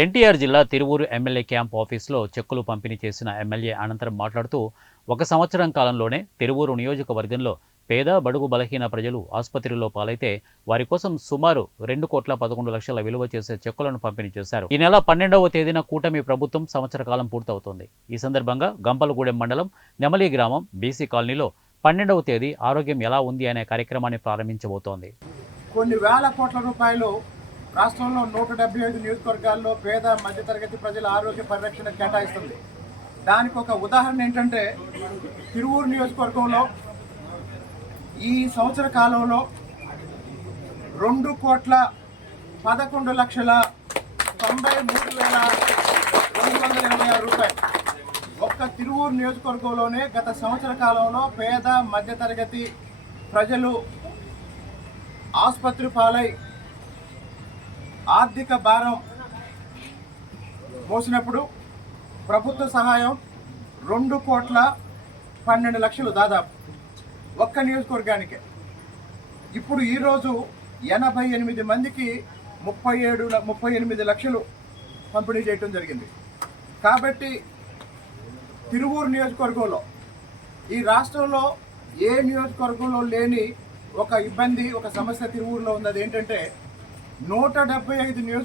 ఎన్టీఆర్ జిల్లా Tiruvuru MLA camp ఆఫీసులో చెక్కులు పంపిణీ చేసిన ఎమ్మెల్యే అనంతరం మాట్లాడుతూ 1 సంవత్సరం కాలంలోనే తిరువూరు నియోజకవర్గంలో పేద బడుగు బలహీన ప్రజలు ఆసుపత్రిలో పాలైతే వారి కోసం సుమారు 2,11,00,000 విలువ చేసే చెక్కులను పంపిణీ చేశారు. ఈ నెల 12వ తేదీన కూటమి ప్రభుత్వం సంవత్సర కాలం పూర్తవుతోంది. ఈ సందర్భంగా గంపలగూడెం మండలం నెమలి గ్రామం బీసీ కాలనీలో 12వ తేదీ ఆరోగ్యం ఎలా ఉంది అనే కార్యక్రమాన్ని ప్రారంభించబోతోంది. కొన్ని వేల కోట్ల రూపాయలు రాష్ట్రంలో 175 నియోజకవర్గాల్లో పేద మధ్యతరగతి ప్రజల ఆరోగ్య పరిరక్షణ కేటాయిస్తుంది. దానికి ఒక ఉదాహరణ ఏంటంటే తిరువూరు నియోజకవర్గంలో ఈ సంవత్సర కాలంలో 2,11,93,286 రూపాయలు ఒక్క తిరువూరు నియోజకవర్గంలోనే గత సంవత్సర కాలంలో పేద మధ్యతరగతి ప్రజలు ఆసుపత్రి పాలై ఆర్థిక భారం మోసినప్పుడు ప్రభుత్వ సహాయం 2,12,00,000 దాదాపు ఒక్క నియోజకవర్గానికే. ఇప్పుడు ఈరోజు 88 మందికి 38 లక్షలు పంపిణీ చేయడం జరిగింది. కాబట్టి తిరువూరు నియోజకవర్గంలో ఈ రాష్ట్రంలో ఏ నియోజకవర్గంలో లేని ఒక ఇబ్బంది, ఒక సమస్య తిరువూరులో ఉంది. అది ఏంటంటే 175